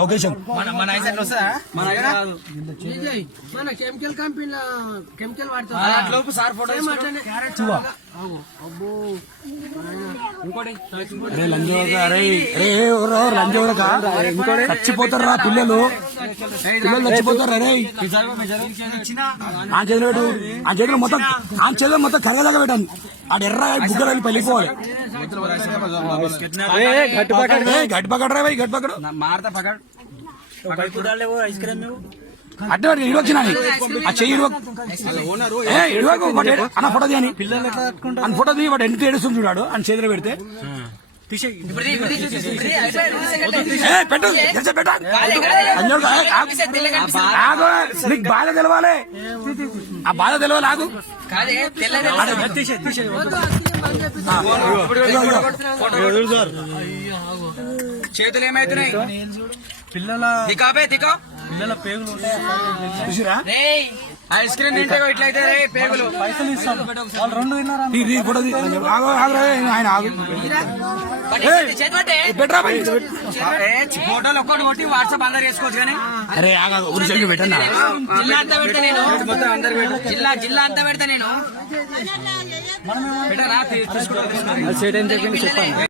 అవకాశం మన ఐసెట్ వస్తుందా? మన కెమికల్ కంపెనీ కెమికల్ వాడుతాం. సార్ ఫోటో చచ్చిపోతారా పిల్లలు, చచ్చిపోతారు. అరే ఆ చేతిలో మొత్తం కరగదాకా పెట్టాను. ఆడ ఎర్ర బుగ్గలు వెళ్ళి పెళ్ళిపోవాలి. గట్టి పకడరా భయ్, గట్టి పకడు అడ్డు ఇడొచ్చినా ఆ చెయ్యి ఇడవకు అన్న ఫోటో తీయని అన్న ఫోటో తీ. వాడు ఎంత ఏడుస్తుంది చూడాడు అని చేతిలో పెడితే పెట్టు నీకు బాధ తెలవాలి, ఆ బాధ తెలవాలి. ఆగు చేతులు ఏమైతున్నాయి? పిల్లల పేగులు చూసిరా? ఐస్ క్రీమ్ తింటే ఇట్లయితే పేగులు. పైసలు ఇస్తాం ఆయన ఆగు ఫోటోలు ఒక్కటి కొట్టి వాట్సాప్ అందరు చేసుకోవచ్చు. కానీ అరే ఊరి పెట్టన్నా జిల్లా అంతా పెడతా నేను, జిల్లా అంతా పెడతా నేను. పెట్టరా? చెప్పండి.